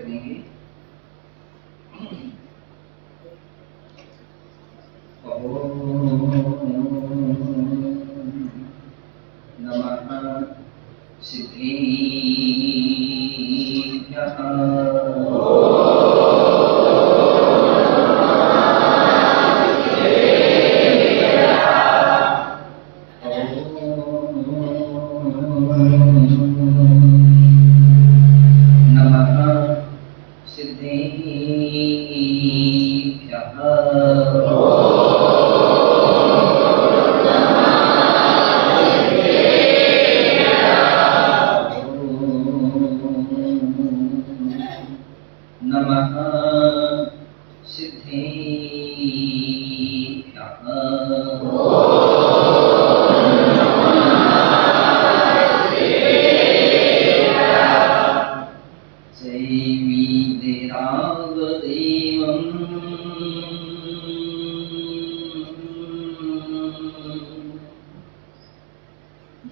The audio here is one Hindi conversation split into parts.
करेंगे। नमः सिद्धेभ्यः।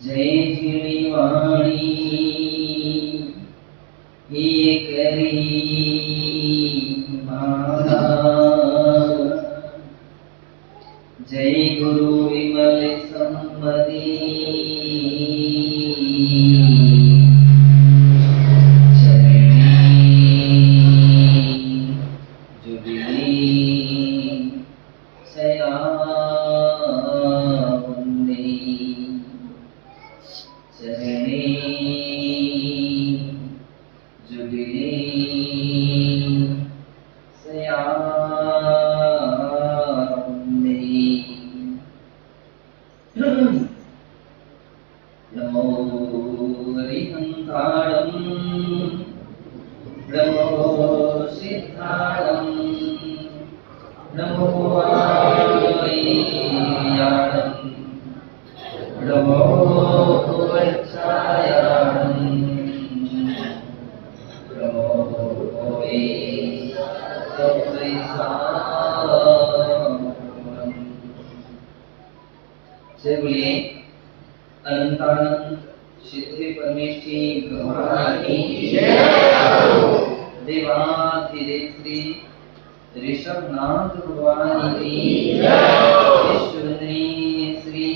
जय झिणिवाणी ये करी माला। जय गुरु विमल सम्मति नमो हरिहंताणं नमो सिद्धाणं नमो आययाणं नमो वत्सायाणं नमो वे सत्वैसाणं। से बोलिए अनंतानंद सिद्धि परमेश्वरी भगवान की जय। देवाधिदेव श्री ऋषभनाथ भगवान की जय। विश्ववंदनीय श्री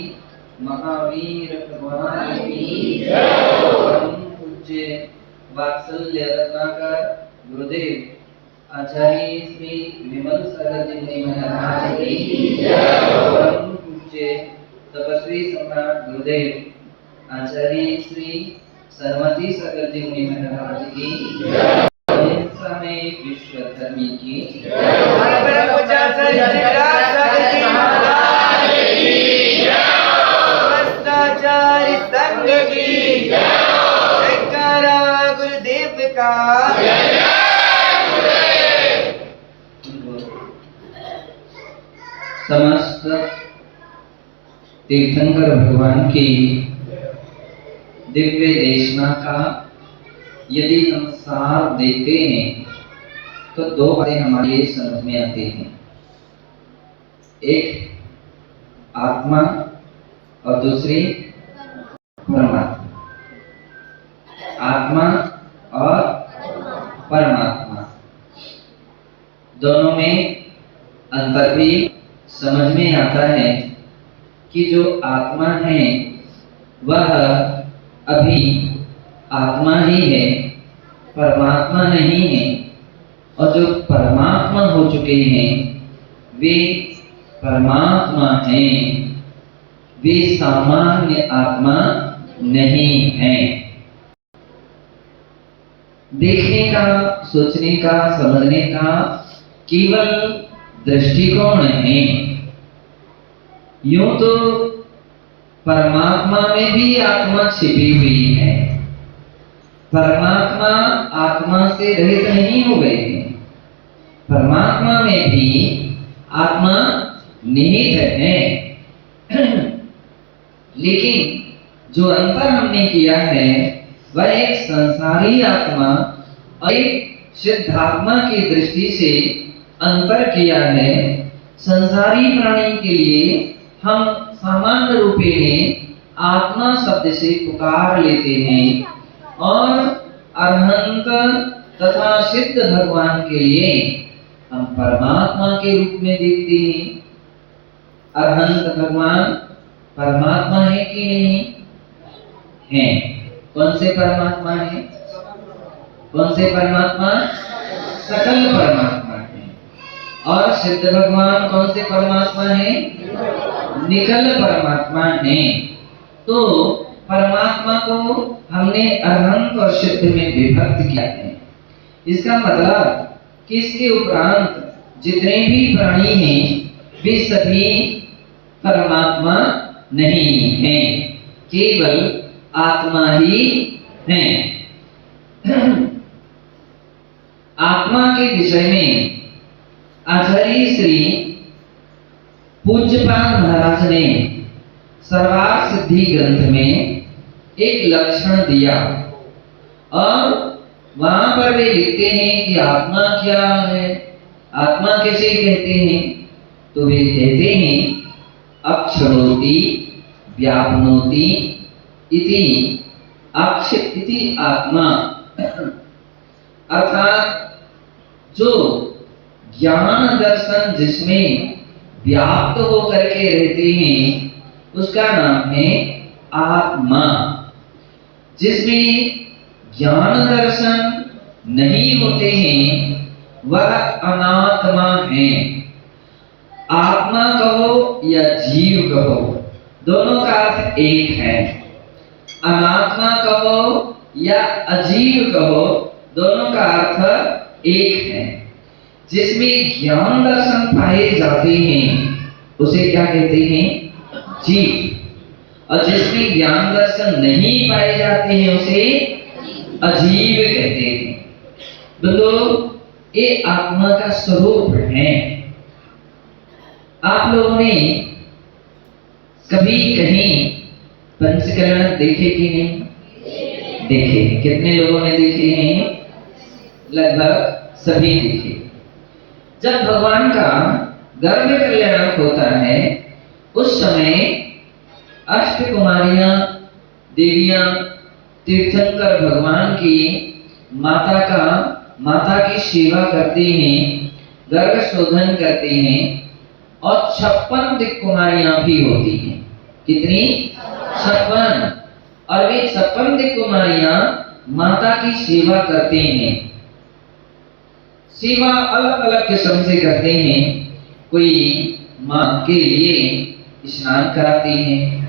महावीर भगवान की जय। परम पूज्य वात्सल्य रत्नाकर गुरुदेव आचार्य श्री विमल सागर जी महाराज की जय। परम पूज्य तपस्वी सम्राट गुरुदेव आचार्य श्री सरमती सागर जी महाराज की जय। समय विश्वधर्मी की जय। समस्ताचार्य संघ की जय। जयकारा गुरुदेव का जय। समस्त तीर्थंकर भगवान की दिव्य देशना का यदि हम सार देखते हैं तो दो बातें हमारे लिए समझ में आती हैं। एक आत्मा और दूसरी परमात्मा। आत्मा और परमात्मा दोनों में अंतर भी समझ में आता है कि जो आत्मा है वह अभी आत्मा ही है, परमात्मा नहीं है। और जो परमात्मा हो चुके हैं वे परमात्मा हैं, वे सामान्य आत्मा नहीं है। देखने का, सोचने का, समझने का केवल दृष्टिकोण है। यूं तो परमात्मा में भी आत्मा छिपी हुई है। परमात्मा आत्मा से रहित नहीं हो गए हैं। परमात्मा में भी आत्मा निहित है। लेकिन जो अंतर हमने किया है वह एक संसारी आत्मा और एक सिद्धात्मा की दृष्टि से अंतर किया है। संसारी प्राणी के लिए हम सामान्य रूपे में आत्मा शब्द से पुकार लेते हैं और अरहंत तथा सिद्ध भगवान के लिए हम परमात्मा के रूप में देखते हैं। अरहंत भगवान परमात्मा है कि नहीं है? कौन से परमात्मा है? कौन से परमात्मा? सकल परमात्मा है। और सिद्ध भगवान कौन से परमात्मा है? निकल परमात्मा है। तो परमात्मा को हमने अरहंत और सिद्ध में विभक्त किया है। इसका मतलब कि इसके उपरांत जितने भी प्राणी हैं वे सभी परमात्मा नहीं हैं, केवल आत्मा ही हैं। आत्मा के विषय में आचार्य श्री पूज्यपाद महाराज ने सर्वार्थ सिद्धि ग्रंथ में एक लक्षण दिया और वहां पर वे लिखते हैं कि आत्मा क्या है, आत्मा कैसे कहते हैं? तो वे कहते हैं अक्षरोति व्यापनोति इति अक्ष इति आत्मा, अर्थात जो ज्ञान दर्शन जिसमें व्याप्त होकर के रहते हैं उसका नाम है आत्मा। जिसमें ज्ञान दर्शन नहीं होते हैं वह अनात्मा है। आत्मा कहो या जीव कहो, दोनों का अर्थ एक है। अनात्मा कहो या अजीव कहो, दोनों का अर्थ एक है। जिसमें ज्ञान दर्शन पाए जाते हैं उसे क्या कहते हैं? जीव। और जिसमें ज्ञान दर्शन नहीं पाए जाते हैं उसे अजीव कहते हैं। तो ये आत्मा का स्वरूप है। आप लोगों ने कभी कहीं पंचकरण देखे कि नहीं देखे? कितने लोगों ने देखे हैं? लगभग सभी देखे। जब भगवान का गर्भ कल्याण होता है उस समय अष्ट कुमारियां देवियां तीर्थंकर भगवान की माता की सेवा करते हैं, गर्भ शोधन करते हैं और 56 दिक् कुमारियां भी होती हैं। कितनी? 56। और वे 56 दिक् कुमारियां माता की सेवा करते हैं। सेवा अलग अलग किस्म से करते हैं। कोई मां के लिए स्नान कराते हैं,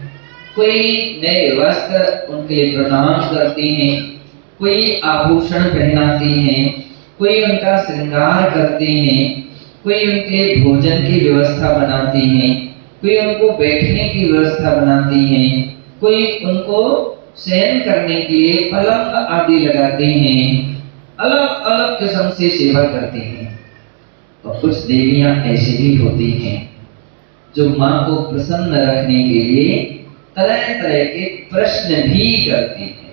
कोई नए वस्त्र उनके लिए प्रदान करते हैं, कोई आभूषण पहनाते हैं, कोई उनका श्रृंगार करते हैं, कोई उनके भोजन की व्यवस्था बनाते हैं, कोई उनको बैठने की व्यवस्था बनाते हैं, कोई उनको शयन करने के लिए पलंग आदि लगाते हैं। अलग अलग किस्म से सेवा करते हैं। और कुछ देवियां ऐसी भी होती हैं जो मां को प्रसन्न रखने के लिए तरह तरह के प्रश्न भी करती हैं।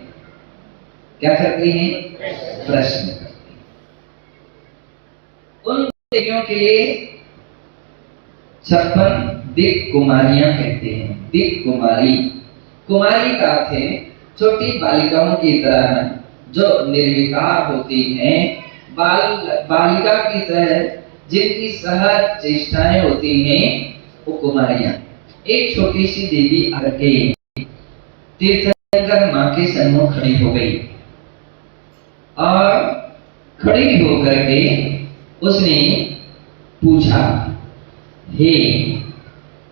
क्या करती हैं? प्रश्न करती हैं। उन देवियों के लिए 56 दिक् कुमारियां कहते हैं। दिक् कुमारी, कुमारी का अर्थ है छोटी बालिकाओं की तरह जो निर्विकार होती हैं, बालिका की तरह जिनकी सहज चेष्टाएं होती हैं, वो कुमारियां। एक छोटी सी देवी आके तीर्थंकर मां के सम्मुख खड़ी हो गई और खड़ी होकर के उसने पूछा, हे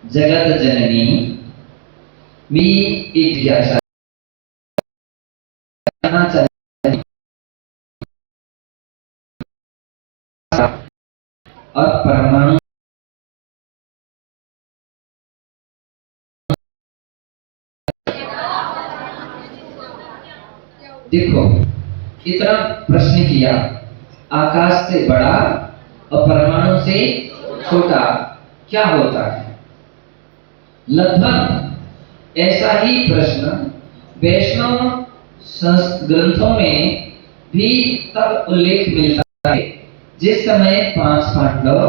जगत जननी, मेरी एक जिज्ञासा और परमाणु देखो इतना प्रश्न किया, आकाश से बड़ा और परमाणु से छोटा क्या होता है? लगभग ऐसा ही प्रश्न वैष्णव ग्रंथों में भी तब उल्लेख मिलता है जिस समय 5 पांडव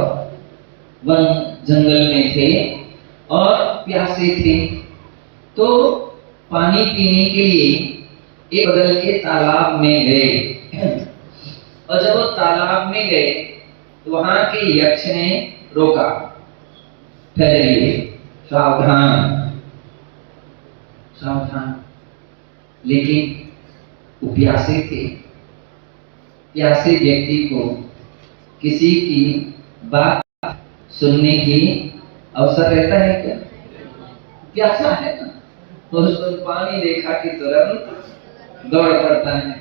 वन जंगल में थे और प्यासे थे, तो पानी पीने के लिए एक बगल के तालाब में गए और जब वो तालाब में गए तो वहां के यक्ष ने रोका, ठहरिए, सावधान सावधान। लेकिन वो प्यासे थे, प्यासे व्यक्ति को किसी की बात सुनने की अवसर रहता है क्या? प्यासा है ना, तो उसको पानी देखा कि तुरंत दौड़ पड़ता है।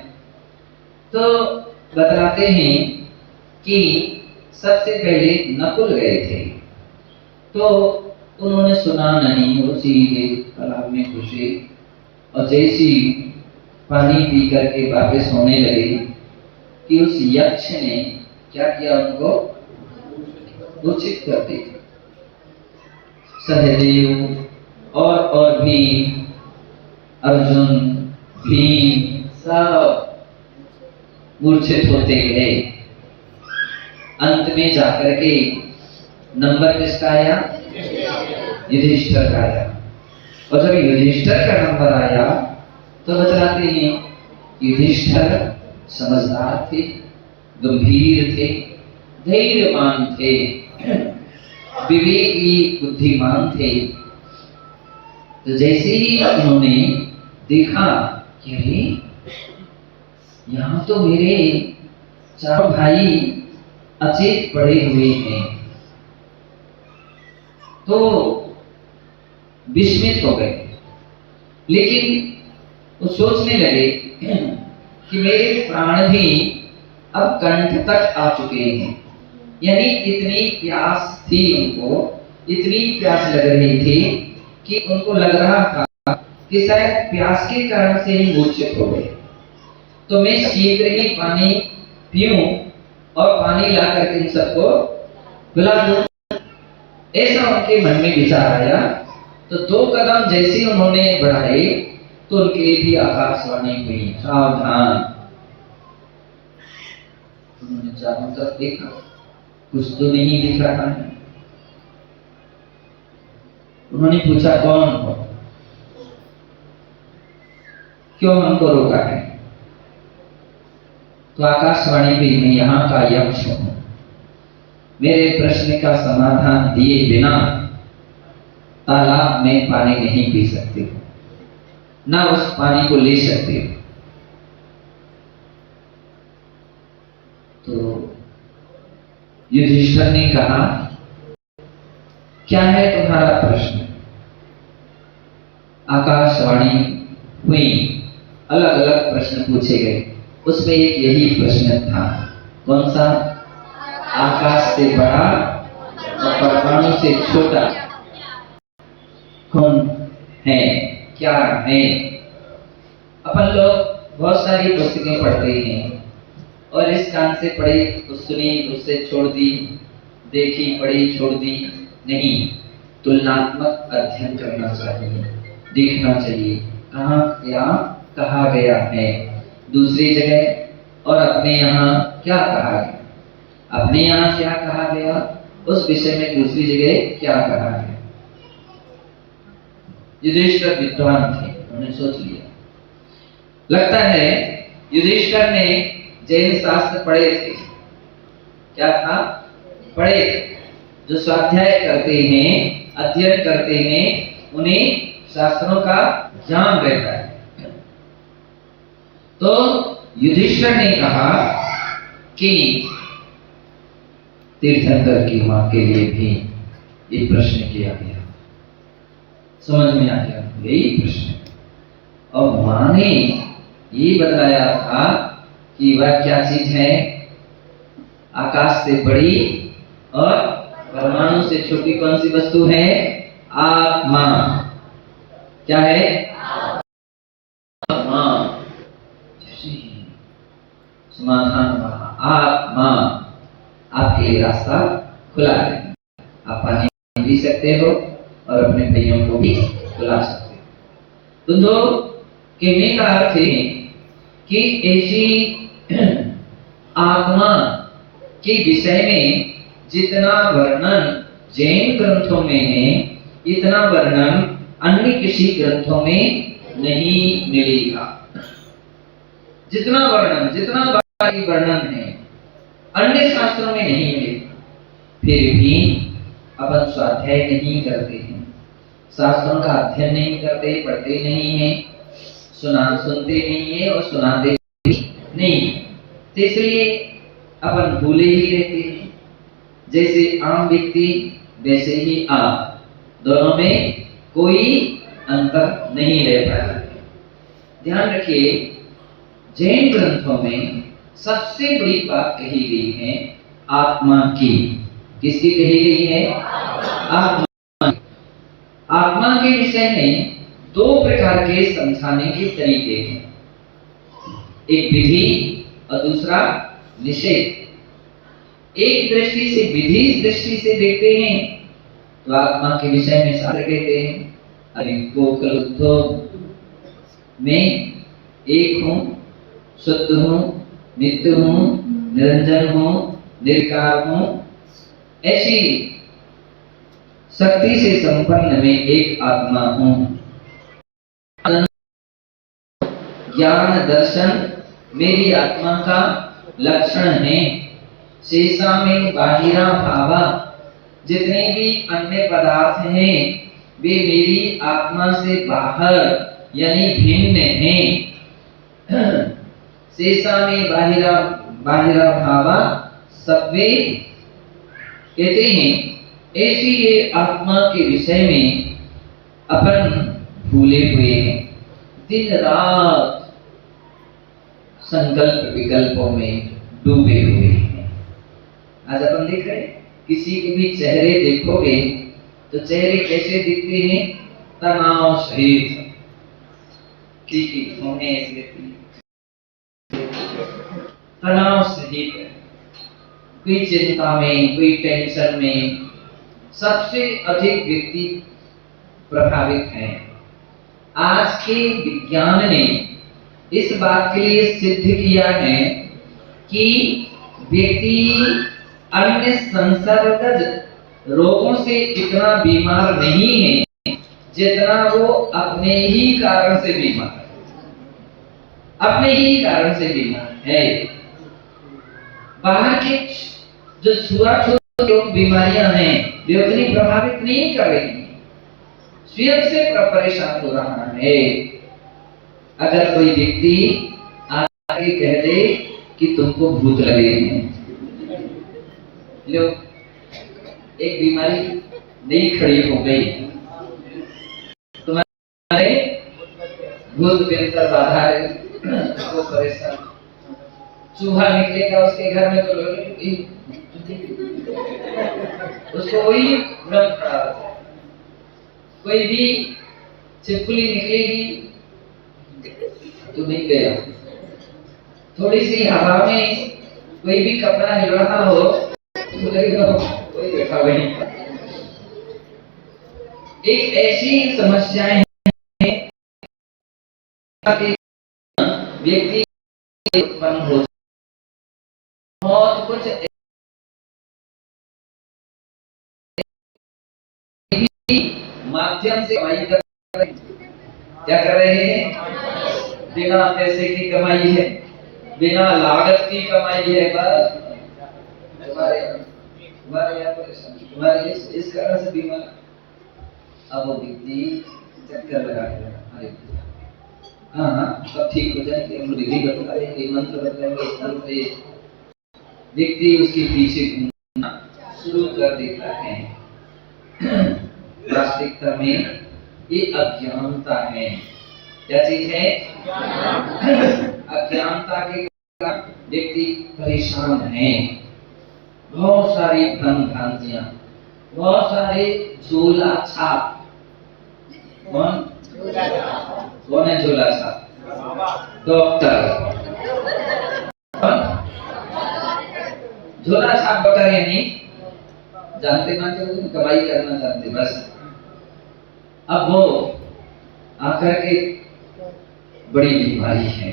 तो बतलाते हैं कि सबसे पहले नकुल गए थे, तो उन्होंने सुना नहीं, वो सीधे तालाब में घुसे और जैसी पानी पी करके वापस होने लगे कि उस यक्ष ने क्या किया, उनको मूर्छित कर दिया। सहदेव और भी अर्जुन, भीम सब मूर्छित होते गए। अंत में जाकर के नंबर किसका आया? युधिष्ठिर का आया। और जब युधिष्ठिर का नंबर आया तो बतलाते हैं युधिष्ठिर समझदार थे, गंभीर थे, धैर्यवान थे, विवेकी बुद्धिमान थे। तो जैसे ही उन्होंने देखा कि अरे यहाँ तो मेरे चार भाई अचेत पड़े हुए हैं, तो विस्मित हो गए। लेकिन वो सोचने लगे कि मेरे प्राण भी अब कंठ तक आ चुके हैं, यानी इतनी प्यास थी उनको, इतनी प्यास लग रही थी कि उनको लग रहा था कि शायद प्यास के कारण से ही मूर्छित हो गए, तो मैं शीघ्र ही पानी पीऊं और पानी ला करके इन सबको पिला दूं। ऐसा उनके मन में विचार आया। तो 2 कदम जैसे उन्होंने बढ़ाए तो उनके लिए भी आकाशवाणी हुई, सावधान। उन्होंने चारों तरफ देखा, कुछ तो नहीं दिख रहा है। उन्होंने पूछा, कौन हो, क्यों हमको रोका है? तो आकाशवाणी भी, मैं यहाँ का यक्ष हूं, मेरे प्रश्न का समाधान दिए बिना तालाब में पानी नहीं पी सकते हो, ना उस पानी को ले सकते हो। तो युधिष्ठिर ने कहा, क्या है तुम्हारा प्रश्न? आकाशवाणी हुई, अलग अलग प्रश्न पूछे गए। उसमें एक यही प्रश्न था, कौन सा? आकाश से बड़ा और परमाणु से छोटा कौन है, क्या है? अपन लोग बहुत सारी पुस्तकें पढ़ते हैं और इस कान से पढ़ी, उस सुनी, उससे छोड़ दी, देखी, पढ़ी, छोड़ दी, नहीं। तुलनात्मक अध्ययन करना चाहिए, देखना चाहिए कहाँ क्या कहा गया है दूसरी जगह और अपने यहाँ क्या कहा गया, अपने यहाँ क्या कहा गया, उस विषय में दूसरी जगह क्या कहा गया। युधिष्ठिर विद्वान थे, उन्होंने सोच लिया। लगता है युधिष्ठिर ने जैन शास्त्र पढ़े थे। क्या था? पढ़े थे। जो स्वाध्याय करते हैं, अध्ययन करते हैं, उन्हें शास्त्रों का ज्ञान रहता है। तो युधिष्ठिर ने कहा कि तीर्थंकर की मां के लिए भी ये प्रश्न किया गया, समझ में आ गया, यही प्रश्न। और मां ने ये बतलाया था कि वह क्या चीज है, आकाश से बड़ी और परमाणु से छोटी कौन सी वस्तु है? आत्मा। क्या है? आत्मा। समाधान वहां, आत्मा। आपके लिए रास्ता खुला है, आप पानी पी सकते हो और अपने भाइयों को भी बुला सकते हो। तो दो कहने का अर्थ है कि ऐसी आत्मा के विषय में जितना वर्णन जैन ग्रंथों में है, इतना वर्णन अन्य किसी ग्रंथों में नहीं मिलेगा। जितना वर्णन, जितना बारी वर्णन है अन्य शास्त्रों में नहीं मिले। फिर भी अपन स्वाध्याय नहीं करते हैं, शास्त्रों का अध्ययन नहीं करते, पढ़ते नहीं हैं, सुनते नहीं है और सुनाते नहीं, तो इसलिए अपन भूले ही रहते हैं। जैसे आम व्यक्ति वैसे ही आप, दोनों में कोई अंतर नहीं रहता है। ध्यान रखिए, जैन ग्रंथों में सबसे बड़ी बात कही गई है आत्मा की। किसकी कही गई है? आत्मा। आत्मा के विषय में दो प्रकार के समझाने के तरीके हैं, एक विधि और दूसरा निषेध। एक दृष्टि से, विधि दृष्टि से देखते हैं तो आत्मा के विषय में शास्त्र कहते हैं अरे गोखलुद्धो में एक हूं, शुद्ध हूं, नित्य हूं, निरंजन हूं, निर्विकार हूं, ऐसी शक्ति से संपन्न में एक आत्मा हूं। ज्ञान दर्शन मेरी आत्मा का लक्षण है। शेषा में बाहिरा भावा, जितने भी अन्य पदार्थ हैं वे मेरी आत्मा से बाहर यानी भिन्न हैं। शेषा में बाहिरा भावा सब्वे कहते हैं, ऐसी ये आत्मा के विषय में अपन भूले हुए हैं, दिन रात संकल्प विकल्पों में डूबे हुए हैं। आज अपन देख रहे हैं, किसी के भी चेहरे देखोगे तो चेहरे कैसे दिखते हैं? तनाव सहित, तनाव सहित, कोई चिंता में, कोई टेंशन में। सबसे अधिक व्यक्ति प्रभावित हैं। आज के विज्ञान ने इस बात के लिए सिद्ध किया है कि व्यक्ति अन्य संसर्गज रोगों से इतना बीमार नहीं है जितना वो अपने ही कारण से बीमार है, अपने ही कारण से बीमार है। बाहर के जो छुआछूत बीमारियां हैं वे उतनी प्रभावित नहीं कर रही, स्वयं से परेशान हो रहा है। अगर कोई व्यक्ति आगे कह दे कि तुमको भूत लगे हैं, लो एक बीमारी नई खड़ी हो गई, तुम्हारे भूत बेहतर बाधा है, वो परेशान, चूहा निकलेगा उसके घर में तो उसको वही भ्रम खड़ा होता है। कोई भी छिपकली निकलेगी तो नहीं गया, थोड़ी सी हवा में कोई भी कपड़ा हिल रहा हो तो लगेगा कोई बैठा वहीं। एक ऐसी समस्याएं हैं कि व्यक्ति उत्पन्न हो, बहुत कुछ माध्यम से कमाई कर रहे हैं। क्या कर रहे हैं? बिना पैसे की कमाई है, बिना लागत की कमाई है। बस तुम्हारे यहाँ परेशान, तुम्हारे इस कारण से बीमार। अब वो व्यक्ति चक्कर लगा अरे हाँ सब ठीक हो जाएंगे, हम विधि बताएंगे, मंत्र बताएंगे, व्यक्ति उसके पीछे घूमना शुरू कर देता है। वास्तविकता में ये अज्ञानता है। क्या चीज है? अज्ञानता के कारण व्यक्ति परेशान है। बहुत सारी भ्रम भ्रांतियां, बहुत सारे झोला छाप। कौन है झोला छाप? डॉक्टर। झोला छाप डॉक्टर यानी जानते मानते हो, कमाई करना चाहते बस। अब वो आकर के बड़ी बीमारी है,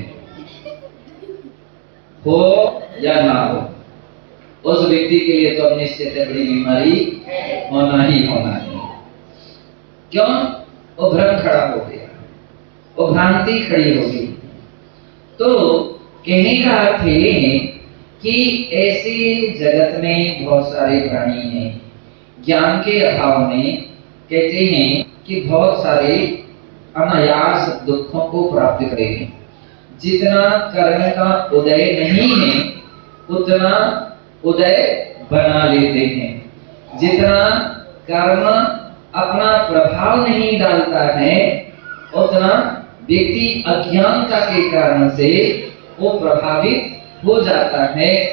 हो या ना हो, उस व्यक्ति के लिए तो अब निश्चित है बड़ी बीमारी होना ही होना है। क्यों? वो भ्रम खड़ा हो गया, वो भ्रांति खड़ी हो गई। तो कहने का अर्थ ये है कि ऐसे जगत में बहुत सारे प्राणी हैं, ज्ञान के अभाव में कहते हैं कि बहुत सारे अनायास दुखों को प्राप्त करेंगे। जितना कर्म का उदय नहीं है उतना उदय बना लेते हैं। जितना कर्म अपना प्रभाव नहीं डालता है उतना व्यक्ति अज्ञानता के कारण से वो प्रभावित हो जाता है